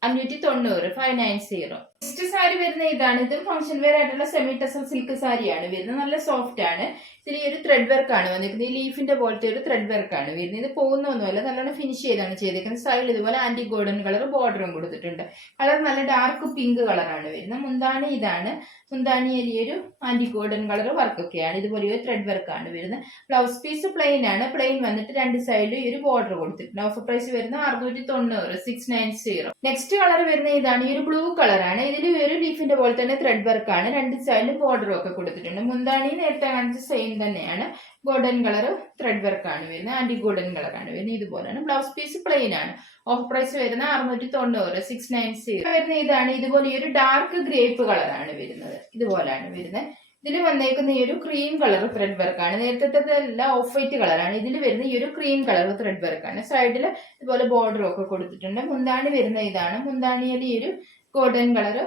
590, 590. നെക്സ്റ്റ് സാരി വരുന്ന ഇതാണ്. ഇത് ഫംഗ്ഷൻ വെയർ ആയിട്ടുള്ള സെമി ടസർ സിൽക്ക് സാരിയാണ് വരുന്നത്. നല്ല സോഫ്റ്റ് ആണ്. ഇതിൽ ഈ ഒരു ത്രെഡ് വർക്ക് ആണ് വന്നിരിക്കുന്നത്. ഈ ലീഫിന്റെ പോലത്തെ ഒരു ത്രെഡ് വർക്ക് ആണ് വരുന്നത്. ഇത് പോകുന്നൊന്നുമല്ല, നല്ലോണം ഫിനിഷ് ചെയ്താണ് ചെയ്തിരിക്കുന്നത്. സൈഡിൽ ഇതുപോലെ ആന്റി ഗോൾഡൻ കളർ ബോർഡറും കൊടുത്തിട്ടുണ്ട്. കളർ നല്ല ഡാർക്ക് പിങ്ക് കളറാണ് വരുന്നത്. മുന്താണി ഇതാണ്. മുന്താണിയിൽ ഈ ഒരു ആന്റി ഗോൾഡൻ കളർ വർക്കൊക്കെയാണ്. ഇതുപോലെ ഒരു ത്രെഡ് വർക്ക് ആണ് വരുന്നത്. ബ്ലൗസ് പീസ് പ്ലെയിൻ ആണ്. പ്ലെയിൻ വന്നിട്ട് രണ്ട് സൈഡിൽ ഈ ഒരു ബോർഡർ കൊടുത്തിട്ടുണ്ട്. ഓഫർ പ്രൈസ് വരുന്ന 690, 690. നെക്സ്റ്റ് കളർ വരുന്ന ഇതാണ്. ഈ ഒരു ബ്ലൂ കളറാണ്. ഇതിൽ ഒരു ലീഫിന്റെ പോലെ തന്നെ ത്രെഡ് വർക്ക് ആണ്. രണ്ട് സൈഡിലും ബോർഡറും ഒക്കെ കൊടുത്തിട്ടുണ്ട്. മുന്താണി നേരത്തെ കാണിച്ച സെയിം തന്നെയാണ്. ഗോൾഡൻ കളർ ത്രെഡ് വർക്ക് ആണ് വരുന്നത്. ആന്റി ഗോൾഡൻ കളർ ആണ് വരുന്നത്. ഇതുപോലെയാണ്. ബ്ലൗസ് പീസ് പ്ലെയിൻ ആണ്. ഓഫ് പ്രൈസ് വരുന്ന 690, 690. വരുന്ന ഇതാണ്. ഇതുപോലെ ഈ ഒരു ഡാർക്ക് ഗ്രേപ്പ് കളറാണ് വരുന്നത്. ഇതുപോലാണ് വരുന്നത്. ഇതിൽ വന്നേക്കുന്ന ഈ ഒരു ക്രീം കളർ ത്രെഡ് വർക്കാണ്. നേരത്തെ എല്ലാം ഓഫ് വൈറ്റ് കളറാണ്. ഇതിൽ വരുന്ന ഈ ഒരു ക്രീം കളർ ത്രെഡ് വർക്കാണ്. സൈഡിൽ ഇതുപോലെ ബോർഡറും ഒക്കെ കൊടുത്തിട്ടുണ്ട്. മുന്താണി വരുന്ന ഇതാണ്. മുന്താണിയിൽ ഈ ഒരു ഗോൾഡൻ കളർ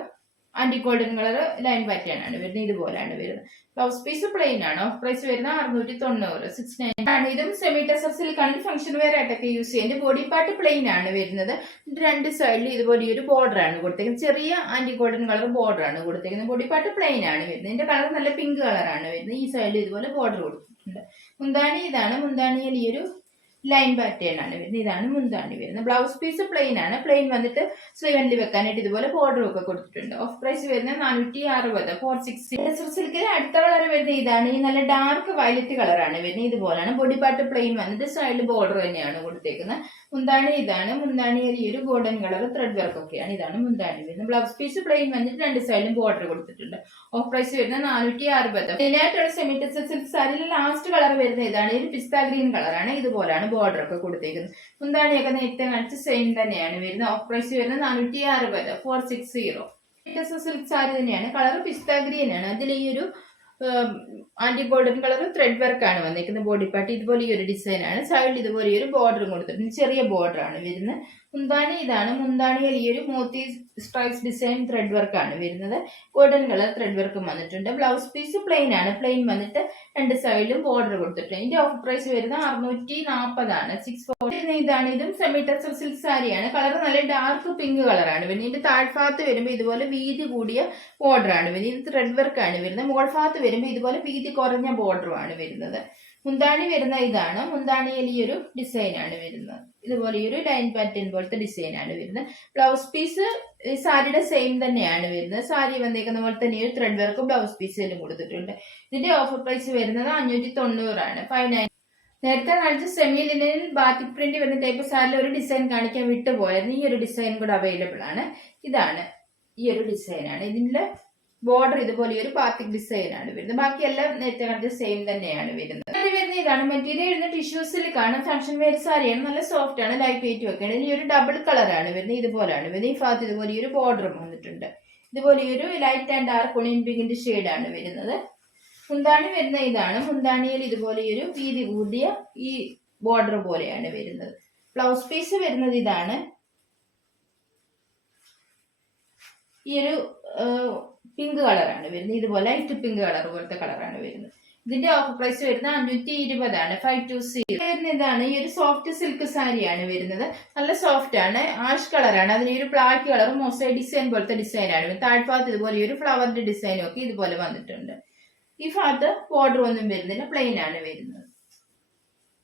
ആന്റി ഗോൾഡൻ കളർ ലൈൻ പാറ്റേൺ ആണ് വരുന്നത്. ഇതുപോലാണ് വരുന്നത്. ബ്ലൗസ് പീസ് പ്ലെയിൻ ആണ്. ഓഫ് പ്രൈസ് വരുന്ന 690, 690 ആണ്. ഇതും സെമി ടസർ സിൽക്കാണ്. ഫംഗ്ഷൻ വെയർ ആയിട്ടൊക്കെ യൂസ് ചെയ്യുന്നത്. ബോഡി പാർട്ട് പ്ലെയിൻ ആണ് വരുന്നത്. രണ്ട് സൈഡിൽ ഇതുപോലെ ഒരു ബോർഡർ ആണ് കൊടുത്തേക്കുന്നത്. ചെറിയ ആന്റി ഗോൾഡൻ കളർ ബോർഡർ ആണ് കൊടുത്തേക്കുന്നത്. ബോഡി പാർട്ട് പ്ലെയിൻ ആണ് വരുന്നത്. ഇതിന്റെ കളർ നല്ല പിങ്ക് കളറാണ് വരുന്നത്. ഈ സൈഡിൽ ഇതുപോലെ ബോർഡർ കൊടുത്തിട്ടുണ്ട്. മുന്താണി ഇതാണ്. മുന്താണിയിൽ ഈ ഒരു ലൈൻ പാറ്റേൺ ആണ് വരുന്നത്. ഇതാണ് മുന്താണി വരുന്നത്. ബ്ലൗസ് പീസ് പ്ലെയിൻ ആണ്. പ്ലെയിൻ വന്നിട്ട് സ്ലീവനിൽ വെക്കാനായിട്ട് ഇതുപോലെ ബോർഡറും ഒക്കെ കൊടുത്തിട്ടുണ്ട്. ഓഫ് പ്രൈസ് വരുന്നത് 460, 460. ടസർ സിൽക്കിൽ അടുത്ത കളർ വരുന്നത് ഇതാണ്. ഈ നല്ല ഡാർക്ക് വയലറ്റ് കളറാണ് വരുന്നത്. ഇതുപോലാണ്. ബോഡി പാർട്ട് പ്ലെയിൻ വന്നിട്ട് സൈഡിൽ ബോർഡർ തന്നെയാണ് കൊടുത്തേക്കുന്നത്. മുന്താണി ഇതാണ്. മുന്താണിയിൽ ഈ ഒരു ഗോൾഡൻ കളർ ത്രെഡ് വർക്ക് ഒക്കെയാണ്. ഇതാണ് മുന്താണി വരുന്നത്. ബ്ലൗസ് പീസ് പ്ലെയിൻ വന്നിട്ട് രണ്ട് സൈഡിലും ബോർഡർ കൊടുത്തിട്ടുണ്ട്. ഓഫ് പ്രൈസ് വരുന്നത് 460. ഇതിനായിട്ടുള്ള സെമി ടസർ സിൽക്ക് സാരിയിൽ ലാസ്റ്റ് കളർ വരുന്നത് ഇതാണ്. ഈ ഒരു പിസ്ത ഗ്രീൻ കളറാണ്. ഇതുപോലാണ് ബോർഡർ ഒക്കെ കൊടുത്തേക്കുന്നത്. മുന്താണിയൊക്കെ നേരത്തെ കാണിച്ച് സെയിം തന്നെയാണ് വരുന്നത്. ഓഫ് പ്രൈസ് വരുന്നത് 460, 460. സിൽക്ക് സാരി തന്നെയാണ്. കളർ പിസ്ത ഗ്രീൻ ആണ്. അതിൽ ഈ ഒരു ആന്റി ഗോൾഡൻ കളർ ത്രെഡ് വർക്ക് ആണ് വന്നിരിക്കുന്നത്. ബോഡി പാർട്ട് ഇതുപോലെ ഈ ഒരു ഡിസൈൻ ആണ്. സൈഡിൽ ഇതുപോലെ ഒരു ബോർഡറും കൊടുത്തിട്ടുണ്ട്. ചെറിയ ബോർഡർ ആണ് വരുന്നത്. മുന്താണി ഇതാണ്. മുന്താണിയിൽ ഈ ഒരു Moti stripes design thread work ആണ് വരുന്നത്. ഗോൾഡൻ കളർ ത്രെഡ് വർക്കും വന്നിട്ടുണ്ട്. ബ്ലൗസ് പീസ് പ്ലെയിൻ ആണ്. പ്ലെയിൻ വന്നിട്ട് രണ്ട് സൈഡിലും ബോർഡർ കൊടുത്തിട്ടുണ്ട്. ഇതിന്റെ ഓഫർ പ്രൈസ് വരുന്നത് 640 ആണ്. 640 ഇതാണ്. ഇതും സെമി ടസർ സിൽക്ക് സാരിയാണ്. കളർ നല്ല ഡാർക്ക് പിങ്ക് കളറാണ് വരുന്നത്. ഇതിന്റെ താഴ്ഭാഗത്ത് വരുമ്പോൾ ഇതുപോലെ വീതി കൂടിയ ബോർഡർ ആണ് വരുന്നത്. ഇത് ത്രെഡ് വർക്ക് ആണ് വരുന്നത്. മുകൾ ഭാഗത്ത് വരുമ്പോൾ ഇതുപോലെ വീതി കുറഞ്ഞ ബോർഡറുമാണ് വരുന്നത്. മുന്താണി വരുന്ന ഇതാണ്. മുന്താണിയിൽ ഈ ഒരു ഡിസൈൻ ആണ് വരുന്നത്. ഇതുപോലെ ഈ ഒരു ലൈൻ പാറ്റേൺ പോലത്തെ ഡിസൈൻ ആണ് വരുന്നത്. ബ്ലൗസ് പീസ് സാരിയുടെ സെയിം തന്നെയാണ് വരുന്നത്. സാരി വന്നേക്കുന്ന പോലെ തന്നെ ഒരു ത്രെഡ് വർക്കും ബ്ലൗസ് പീസിലും കൊടുത്തിട്ടുണ്ട്. ഇതിന്റെ ഓഫർ പ്രൈസ് വരുന്നത് 590 ആണ്. 590. നേരത്തെ കാണിച്ച സെമി ലിനനിൽ ബാറ്റിക് പ്രിന്റ് വരുന്ന ടൈപ്പ് സാരിയിൽ ഒരു ഡിസൈൻ കാണിക്കാൻ വിട്ടുപോയായിരുന്നു. ഈ ഒരു ഡിസൈൻ കൂടെ അവൈലബിൾ ആണ്. ഇതാണ് ഈ ഒരു ഡിസൈൻ ആണ്. ഇതിന്റെ ബോർഡർ ഇതുപോലെ ഒരു ബാത്തിക് ഡിസൈൻ ആണ് വരുന്നത്. ബാക്കിയെല്ലാം നേരത്തെ കാണിച്ച സെയിം തന്നെയാണ് വരുന്നത്. ഇതാണ് മെറ്റീരിയൽ വരുന്നത്. ടിഷ്യൂ സിൽക്കാണ്. ഫംഗ്ഷൻ വെയർ സാരിയാണ്. നല്ല സോഫ്റ്റ് ആണ്. ലൈറ്റ് വെയിറ്റ് ഒക്കെ ആണ്. ഈ ഒരു ഡബിൾ കളറാണ് വരുന്നത്. ഇതുപോലെയാണ് വരുന്നത്. ഈ ഭാഗത്ത് ഇതുപോലെ ഒരു ബോർഡറും വന്നിട്ടുണ്ട്. ഇതുപോലെ ഒരു ലൈറ്റ് ആൻഡ് ഡാർക്ക് ഒണിയൻ പിങ്കിന്റെ ഷെയ്ഡാണ് വരുന്നത്. മുന്താണി വരുന്ന ഇതാണ്. മുന്താണിയിൽ ഇതുപോലെ ഒരു വീതി കൂടിയ ഈ ബോർഡർ പോലെയാണ് വരുന്നത്. ബ്ലൗസ് പീസ് വരുന്നത് ഇതാണ്. ഈ ഒരു പിങ്ക് കളറാണ് വരുന്നത്. ഇതുപോലെ ലൈറ്റ് പിങ്ക് കളർ പോലത്തെ കളറാണ് വരുന്നത്. ഇതിന്റെ ഓഫർ പ്രൈസ് വരുന്നത് 520 ആണ്. 520 വരുന്ന ഇതാണ്. ഈ ഒരു സോഫ്റ്റ് സിൽക്ക് സാരിയാണ് വരുന്നത്. നല്ല സോഫ്റ്റ് ആണ്. ആഷ് കളറാണ്. അതിന് ഒരു ബ്ലാക്ക് കളർ മൊസൈ ഡിസൈൻ പോലത്തെ ഡിസൈൻ ആണ്. താഴ്ഭാഗത്ത് ഇതുപോലെ ഒരു ഫ്ലവറിന്റെ ഡിസൈനും ഒക്കെ ഇതുപോലെ വന്നിട്ടുണ്ട്. ഈ ഭാഗത്ത് ബോർഡർ ഒന്നും വരുന്നില്ല. പ്ലെയിൻ ആണ് വരുന്നത്.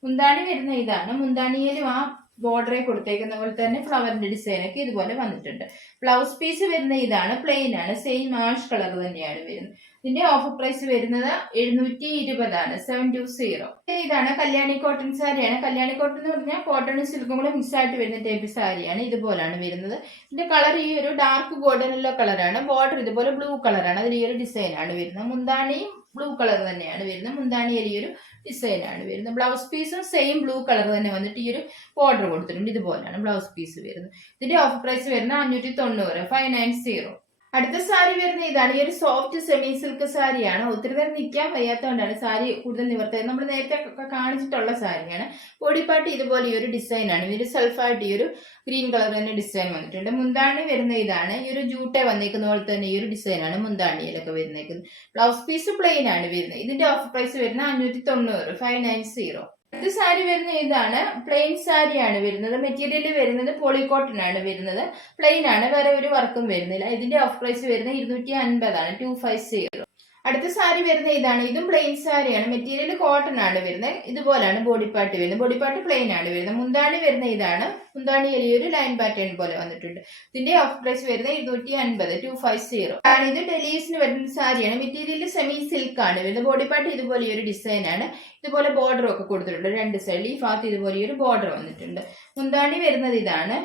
മുന്താണി വരുന്ന ഇതാണ്. മുന്താണിയിലും ആ ബോർഡറെ കൊടുത്തേക്കുന്ന പോലെ തന്നെ ഫ്ലവറിന്റെ ഡിസൈൻ ഒക്കെ ഇതുപോലെ വന്നിട്ടുണ്ട്. ബ്ലൗസ് പീസ് വരുന്ന ഇതാണ്. പ്ലെയിൻ ആണ്. സെയിം ആഷ് കളർ തന്നെയാണ് വരുന്നത്. ഇതിന്റെ ഓഫർ പ്രൈസ് വരുന്നത് 720 ആണ്. 720. ഇതാണ് കല്യാണി കോട്ടൺ സാരിയാണ്. കല്യാണി കോട്ടൺ എന്ന് പറഞ്ഞാൽ കോട്ടണും സിൽക്കും കൂടെ മിക്സ് ആയിട്ട് വരുന്ന ടൈപ്പ് സാരിയാണ്. ഇതുപോലാണ് വരുന്നത്. ഇതിന്റെ കളർ ഈ ഒരു ഡാർക്ക് ഗോൾഡൻ യെല്ലോ കളറാണ്. ബോർഡർ ഇതുപോലെ ബ്ലൂ കളറാണ്. അതിൽ ഈ ഒരു ഡിസൈൻ ആണ് വരുന്നത്. മുന്താണിയും ബ്ലൂ കളർ തന്നെയാണ് വരുന്നത്. മുന്താണിയിൽ ഈ ഒരു ഡിസൈൻ ആണ് വരുന്നത്. ബ്ലൗസ് പീസും സെയിം ബ്ലൂ കളർ തന്നെ വന്നിട്ട് ഈ ഒരു ബോർഡർ കൊടുത്തിട്ടുണ്ട്. ഇതുപോലെയാണ് ബ്ലൗസ് പീസ് വരുന്നത്. ഇതിന്റെ ഓഫർ പ്രൈസ് വരുന്നത് 590. 590. അടുത്ത സാരി വരുന്ന ഇതാണ്. ഈ ഒരു സോഫ്റ്റ് സെമി സിൽക്ക് സാരിയാണ്. ഒത്തിരി നേരം നിൽക്കാൻ വയ്യാത്തതുകൊണ്ടാണ് സാരി കൂടുതൽ നിവർത്തിയത്. നമ്മൾ നേരത്തെ കാണിച്ചിട്ടുള്ള സാരിയാണ്. ബോഡി പാർട്ട് ഇതുപോലെ ഈ ഒരു ഡിസൈൻ ആണ്. ഇതിൽ സെൽഫായിട്ട് ഈ ഒരു ഗ്രീൻ കളർ തന്നെ ഡിസൈൻ വന്നിട്ടുണ്ട്. മുന്താണി വരുന്ന ഇതാണ്. ഈ ഒരു ജൂട്ടെ വന്നേക്കുന്ന പോലെ തന്നെ ഈ ഒരു ഡിസൈൻ ആണ് മുന്താണിയിലൊക്കെ വരുന്നേക്കുന്നത്. ബ്ലൗസ് പീസ് പ്ലെയിൻ ആണ് വരുന്നത്. ഇതിന്റെ ഓഫർ പ്രൈസ് വരുന്നത് 590. 590. ഇത് സാരി വരുന്ന ഇതാണ്. പ്ലെയിൻ സാരിയാണ് വരുന്നത്. മെറ്റീരിയൽ വരുന്നത് പോളികോട്ടൺ ആണ് വരുന്നത്. പ്ലെയിൻ ആണ്. വേറെ ഒരു വർക്കും വരുന്നില്ല. ഇതിന്റെ ഓഫ് പ്രൈസ് വരുന്നത് 250 ആണ്. 250. അടുത്ത സാരി വരുന്ന ഇതാണ്. ഇതും പ്ലെയിൻ സാരിയാണ്. മെറ്റീരിയൽ കോട്ടൺ ആണ് വരുന്നത്. ഇതുപോലാണ് ബോഡി പാർട്ട് വരുന്നത്. ബോഡി പാർട്ട് പ്ലെയിൻ ആണ് വരുന്നത്. മുന്താണി വരുന്ന ഇതാണ്. മുന്താണി ഒരു ലൈൻ പാറ്റേൺ പോലെ വന്നിട്ടുണ്ട്. ഇതിന്റെ ഓഫ് പ്രൈസ് വരുന്നത് 250. 250 ആണ്. ഇത് ഡെലീസിന് വരുന്ന സാരിയാണ്. മെറ്റീരിയൽ സെമി സിൽക്ക് ആണ് വരുന്നത്. ബോഡി പാർട്ട് ഇതുപോലെ ഒരു ഡിസൈൻ ആണ്. ഇതുപോലെ ബോർഡർ ഒക്കെ കൊടുത്തിട്ടുണ്ട്. രണ്ട് സൈഡിൽ ഈ ഭാഗത്ത് ഇതുപോലെ ഒരു ബോർഡർ വന്നിട്ടുണ്ട്. മുന്താണി വരുന്നത് ഇതാണ്.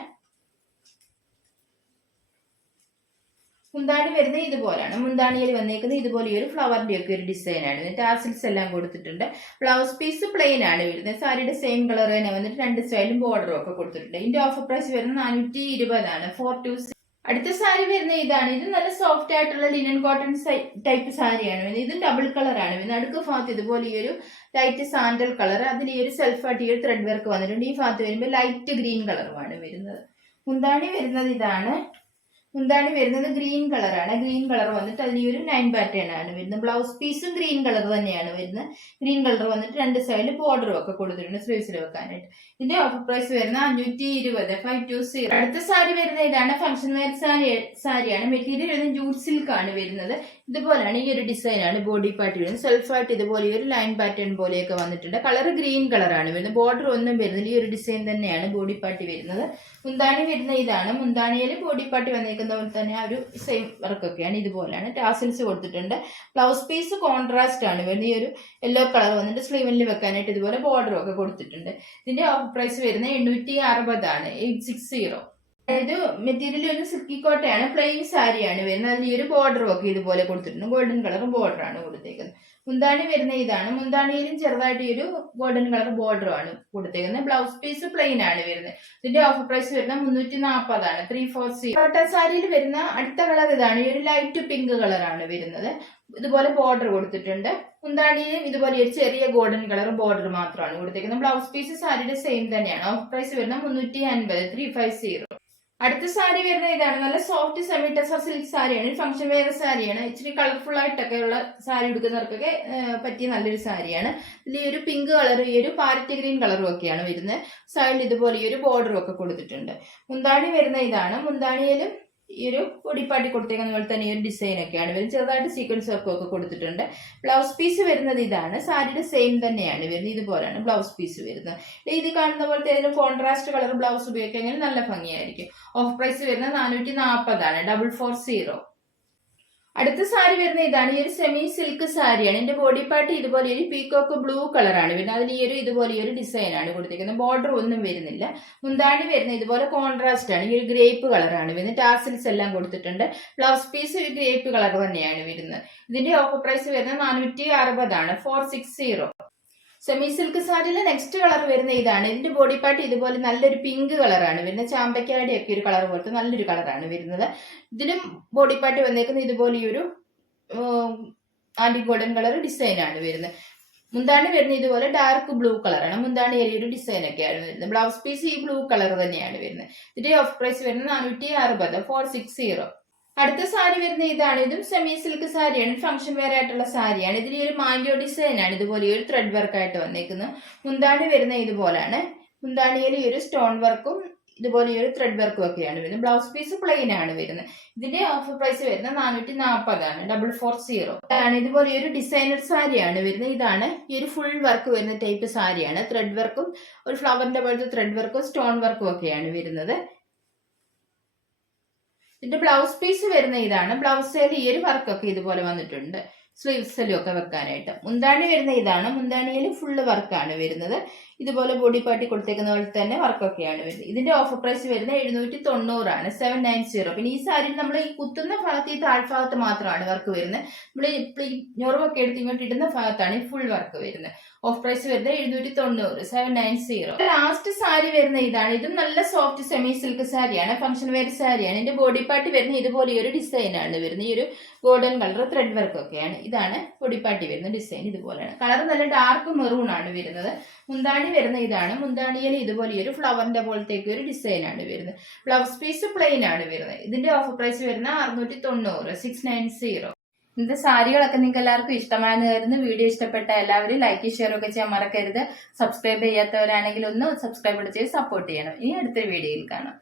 മുന്താണി വരുന്നത് ഇതുപോലാണ്. മുന്താണിയിൽ വന്നേക്കുന്നത് ഇതുപോലെ ഒരു ഫ്ലവറിന്റെ ഒക്കെ ഒരു ഡിസൈൻ ആണ്. ടാസിൽസ് എല്ലാം കൊടുത്തിട്ടുണ്ട്. ബ്ലൗസ് പീസ് പ്ലെയിൻ ആണ് വരുന്നത്. സാരിയുടെ സെയിം കളർ തന്നെ വന്നിട്ട് രണ്ട് സൈഡിലും ബോർഡറും ഒക്കെ കൊടുത്തിട്ടുണ്ട്. ഇതിന്റെ ഓഫർ പ്രൈസ് വരുന്നത് 420 ആണ്. 420. അടുത്ത സാരി വരുന്ന ഇതാണ്. ഇത് നല്ല സോഫ്റ്റ് ആയിട്ടുള്ള ലിനൻ കോട്ടൺ ടൈപ്പ് സാരിയാണ് വരുന്നത്. ഇത് ഡബിൾ കളർ ആണ് വരുന്നത്. അടുത്ത ഭാഗത്ത് ഇതുപോലെ ഈ ഒരു ലൈറ്റ് സാൻഡൽ കളർ, അതിൽ ഈ ഒരു സെൽഫായിട്ട് ഈ ഒരു ത്രെഡ് വർക്ക് വന്നിട്ടുണ്ട്. ഈ ഭാഗത്ത് വരുമ്പോൾ ലൈറ്റ് ഗ്രീൻ കളറുമാണ് വരുന്നത്. മുന്താണി വരുന്നത് ഇതാണ്. മുന്താണി വരുന്നത് ഗ്രീൻ കളറാണ്. ഗ്രീൻ കളർ വന്നിട്ട് അതിൽ ഒരു ലൈൻ പാറ്റേൺ ആണ് വരുന്നത്. ബ്ലൗസ് പീസും ഗ്രീൻ കളർ തന്നെയാണ് വരുന്നത്. ഗ്രീൻ കളർ വന്നിട്ട് രണ്ട് സൈഡിൽ ബോർഡറും ഒക്കെ കൊടുത്തിട്ടുണ്ട് സ്ലീവ്സിൽ വെക്കാനായിട്ട്. ഇതിന്റെ ഓഫർ പ്രൈസ് വരുന്നത് 520. 520. അടുത്ത സാരി വരുന്നത് ഇതാണ്. ഫംഗ്ഷൻ വെയർ സാരിയാണ്. മെറ്റീരിയൽ വരുന്നത് ജൂട്ട് സിൽക്ക് ആണ് വരുന്നത്. ഇതുപോലെയാണ് ഈ ഒരു ഡിസൈൻ ആണ് ബോഡി പാർട്ട് വരുന്നത്. സെൽഫായിട്ട് ഇതുപോലെ ഒരു ലൈൻ പാറ്റേൺ പോലെയൊക്കെ വന്നിട്ടുണ്ട്. കളർ ഗ്രീൻ കളറാണ് വരുന്നത്. ബോർഡർ ഒന്നും വരുന്നില്ല. ഈ ഒരു ഡിസൈൻ തന്നെയാണ് ബോഡി പാർട്ടി വരുന്നത്. മുന്താണി വരുന്ന ഇതാണ്. മുന്താണിയിൽ ബോഡി പാർട്ടി വന്നേക്കുന്ന പോലെ തന്നെ ആ ഒരു സെയിം വർക്കൊക്കെയാണ്. ഇതുപോലെയാണ് ടാസിൽസ് കൊടുത്തിട്ടുണ്ട്. ബ്ലൗസ് പീസ് കോൺട്രാസ്റ്റ് ആണ് വരുന്നത്. ഈ ഒരു യെല്ലോ കളർ വന്നിട്ട് സ്ലീവിൽ വെക്കാനായിട്ട് ഇതുപോലെ ബോർഡറും ഒക്കെ കൊടുത്തിട്ടുണ്ട്. ഇതിന്റെ ഓഫർ പ്രൈസ് വരുന്നത് 860 ആണ്. 860. ഇത് മെറ്റീരിയൽ ഒരു സിൽക്കി കോട്ടയാണ്, പ്ലെയിൻ സാരിയാണ് വരുന്നത്. അതിൽ ഈ ഒരു ബോർഡറും ഒക്കെ ഇതുപോലെ കൊടുത്തിട്ടുണ്ട്. ഗോൾഡൻ കളർ ബോർഡർ ആണ് കൊടുത്തേക്കുന്നത്. മുന്താണി വരുന്ന ഇതാണ്. മുന്താണിയിലും ചെറുതായിട്ട് ഈ ഒരു ഗോൾഡൻ കളർ ബോർഡറും ആണ് കൊടുത്തേക്കുന്നത്. ബ്ലൗസ് പീസ് പ്ലെയിൻ ആണ് വരുന്നത്. ഇതിന്റെ ഓഫർ പ്രൈസ് വരുന്നത് 340 340. കോട്ട സാരിയിൽ വരുന്ന അടുത്ത കളർ ഇതാണ്. ഈ ഒരു ലൈറ്റ് പിങ്ക് കളറാണ് വരുന്നത്. ഇതുപോലെ ബോർഡർ കൊടുത്തിട്ടുണ്ട്. മുന്താണിയും ഇതുപോലെ ഒരു ചെറിയ ഗോൾഡൻ കളർ ബോർഡർ മാത്രമാണ് കൊടുത്തേക്കുന്നത്. ബ്ലൗസ് പീസ് സാരിയുടെ സെയിം തന്നെയാണ്. ഓഫർ പ്രൈസ് വരുന്നത് 350 350. അടുത്ത സാരി വരുന്നത് ഇതാണ്. നല്ല സോഫ്റ്റ് സെമി ടെസർ സിൽക്ക് സാരിയാണ്. ഫംഗ്ഷൻ വെയർ സാരിയാണ്. ഇച്ചിരി കളർഫുൾ ആയിട്ടൊക്കെ ഉള്ള സാരി ഉടുക്കുന്നവർക്കൊക്കെ പറ്റിയ നല്ലൊരു സാരിയാണ്. ഇതിൽ ഈ ഒരു പിങ്ക് കളർ, ഈ ഒരു പാരറ്റ് ഗ്രീൻ കളറും ഒക്കെയാണ് വരുന്നത്. സൈഡിൽ ഇതുപോലെ ഈ ഒരു ബോർഡറും ഒക്കെ കൊടുത്തിട്ടുണ്ട്. മുന്താണി വരുന്ന ഇതാണ്. മുന്താണിയിലും ഈ ഒരു പൊടിപ്പാട്ടി കൊടുത്തേക്കുന്ന പോലെ തന്നെ ഈ ഒരു ഡിസൈൻ ഒക്കെയാണ് വരുന്നത്. ചെറുതായിട്ട് സീക്വൻസ് വർക്കും ഒക്കെ കൊടുത്തിട്ടുണ്ട്. ബ്ലൗസ് പീസ് വരുന്നത് ഇതാണ്. സാരിയുടെ സെയിം തന്നെയാണ് വരുന്നത്. ഇതുപോലെയാണ് ബ്ലൗസ് പീസ് വരുന്നത്. ഇത് കാണുന്ന പോലത്തെ ഏതെങ്കിലും കോൺട്രാസ്റ്റ് കളർ ബ്ലൗസ് ഉപയോഗിക്കുകയാണെങ്കിൽ നല്ല ഭംഗിയായിരിക്കും. ഓഫ് പ്രൈസ് വരുന്നത് 440 440. അടുത്ത സാരി വരുന്ന ഇതാണ്. ഈ ഒരു സെമി സിൽക്ക് സാരിയാണ്. ഇതിന്റെ ബോഡി പാർട്ട് ഇതുപോലെ ഒരു പീകോക്ക് ബ്ലൂ കളറാണ് വരുന്നത്. അതിൽ ഈ ഒരു ഇതുപോലെ ഒരു ഡിസൈൻ ആണ് കൊടുത്തിരിക്കുന്നത്. ബോർഡർ ഒന്നും വരുന്നില്ല. മുന്താണി വരുന്നത് ഇതുപോലെ കോൺട്രാസ്റ്റ് ആണ്. ഈ ഒരു ഗ്രേപ്പ് കളറാണ് വരുന്നത്. ടാസിൽസ് എല്ലാം കൊടുത്തിട്ടുണ്ട്. ബ്ലൗസ് പീസ് ഒരു ഗ്രേപ്പ് കളർ തന്നെയാണ് വരുന്നത്. ഇതിന്റെ ഓഫർ പ്രൈസ് വരുന്നത് 460 460. സെമി സിൽക്ക് സാരിയിലെ നെക്സ്റ്റ് കളർ വരുന്ന ഇതാണ്. ഇതിന്റെ ബോഡി പാർട്ട് ഇതുപോലെ നല്ലൊരു പിങ്ക് കളറാണ് വരുന്നത്. ചാമ്പയ്ക്കാടി ഒക്കെ ഒരു കളർ പോലത്തെ നല്ലൊരു കളറാണ് വരുന്നത്. ഇതിലും ബോഡി പാർട്ട് വന്നേക്കുന്നത് ഇതുപോലെ ഈ ഒരു ആന്റി ഗോൾഡൻ കളർ ഡിസൈൻ ആണ് വരുന്നത്. മുന്താണി വരുന്നത് ഇതുപോലെ ഡാർക്ക് ബ്ലൂ കളറാണ്. മുന്താണി ഒരു ഡിസൈൻ ഒക്കെയാണ് വരുന്നത്. ബ്ലൗസ് പീസ് ഈ ബ്ലൂ കളർ തന്നെയാണ് വരുന്നത്. ഇതിന്റെ ഓഫ് പ്രൈസ് വരുന്നത് 460 460. അടുത്ത സാരി വരുന്ന ഇതാണ്. ഇതും സെമി സിൽക്ക് സാരിയാണ്. ഫംഗ്ഷൻ വെയർ ആയിട്ടുള്ള സാരിയാണ്. ഇതിൽ ഒരു മാംഗോ ഡിസൈൻ ആണ് ഇതുപോലെ ഒരു ത്രെഡ് വർക്ക് ആയിട്ട് വന്നേക്കുന്നത്. മുന്താണി വരുന്ന ഇതുപോലാണ്. മുന്താണിയിൽ ഈ ഒരു സ്റ്റോൺ വർക്കും ഇതുപോലെ ഈ ഒരു ത്രെഡ് വർക്കും ഒക്കെയാണ് വരുന്നത്. ബ്ലൗസ് പീസ് പ്ലെയിൻ ആണ് വരുന്നത്. ഇതിന്റെ ഓഫർ പ്രൈസ് വരുന്നത് 440 440. ഇതുപോലെ ഒരു ഡിസൈനർ സാരിയാണ് വരുന്നത്. ഇതാണ് ഈ ഒരു ഫുൾ വർക്ക് വരുന്ന ടൈപ്പ് സാരിയാണ്. ത്രെഡ് വർക്കും ഒരു ഫ്ലവറിന്റെ പോലത്തെ ത്രെഡ് വർക്കും സ്റ്റോൺ വർക്കും ഒക്കെയാണ് വരുന്നത്. ഇതിന്റെ ബ്ലൗസ് പീസ് വരുന്ന ഇതാണ്. ബ്ലൗസിൽ ഈ ഒരു വർക്കൊക്കെ ഇതുപോലെ വന്നിട്ടുണ്ട്. സ്ലീവ്സിലും ഒക്കെ വെക്കാനായിട്ട്. മുന്താണി വരുന്ന ഇതാണ്. മുന്താണിയിൽ ഫുള്ള് വർക്കാണ് വരുന്നത്. ഇതുപോലെ ബോഡി പാർട്ടി കൊടുത്തേക്കുന്ന പോലെ തന്നെ വർക്കൊക്കെയാണ് വരുന്നത്. ഇതിന്റെ ഓഫർ പ്രൈസ് വരുന്നത് 790 790. പിന്നെ ഈ സാരി നമ്മൾ ഈ കുത്തുന്ന ഭാഗത്ത് ഈ താഴ്ഭാഗത്ത് മാത്രമാണ് വർക്ക് വരുന്നത്. നമ്മൾ ഞൊറവൊക്കെ എടുത്ത് ഇങ്ങോട്ട് ഇടുന്ന ഭാഗത്താണ് ഈ ഫുൾ വർക്ക് വരുന്നത്. ഓഫ് പ്രൈസ് വരുന്നത് 790 790. ലാസ്റ്റ് സാരി വരുന്ന ഇതാണ്. ഇതും നല്ല സോഫ്റ്റ് സെമി സിൽക്ക് സാരിയാണ്. ഫംഗ്ഷൻ വെയർ സാരിയാണ്. ഇതിന്റെ ബോഡി പാർട്ടി വരുന്ന ഇതുപോലെ ഒരു ഡിസൈൻ ആണ് വരുന്നത്. ഈ ഒരു ഗോൾഡൻ കളർ ത്രെഡ് വർക്ക് ഒക്കെയാണ്. ഇതാണ് ബോഡി പാർട്ടി വരുന്ന ഡിസൈൻ. ഇതുപോലെയാണ്. കളർ നല്ല ഡാർക്ക് മെറൂൺ ആണ് വരുന്നത്. മുന്താണി വരുന്ന ഇതാണ്. മുന്താണിയിൽ ഇതുപോലെ ഒരു ഫ്ലവറിന്റെ പോലത്തേക്ക് ഒരു ഡിസൈൻ ആണ് വരുന്നത്. ബ്ലൗസ് പീസ് പ്ലെയിൻ ആണ് വരുന്നത്. ഇതിന്റെ ഓഫർ പ്രൈസ് വരുന്നത് 690 690. ഇന്നത്തെ സാരികളൊക്കെ നിങ്ങൾക്ക് എല്ലാവർക്കും ഇഷ്ടമായെന്ന് കരുതുന്നു. വീഡിയോ ഇഷ്ടപ്പെട്ട എല്ലാവരും ലൈക്ക് ഷെയർ ഒക്കെ ചെയ്യാൻ മറക്കരുത്. സബ്സ്ക്രൈബ് ചെയ്യാത്തവരാണെങ്കിൽ ഒന്ന് സബ്സ്ക്രൈബ് ചെയ്ത് സപ്പോർട്ട് ചെയ്യണം. ഇനി അടുത്തൊരു വീഡിയോയിൽ കാണാം.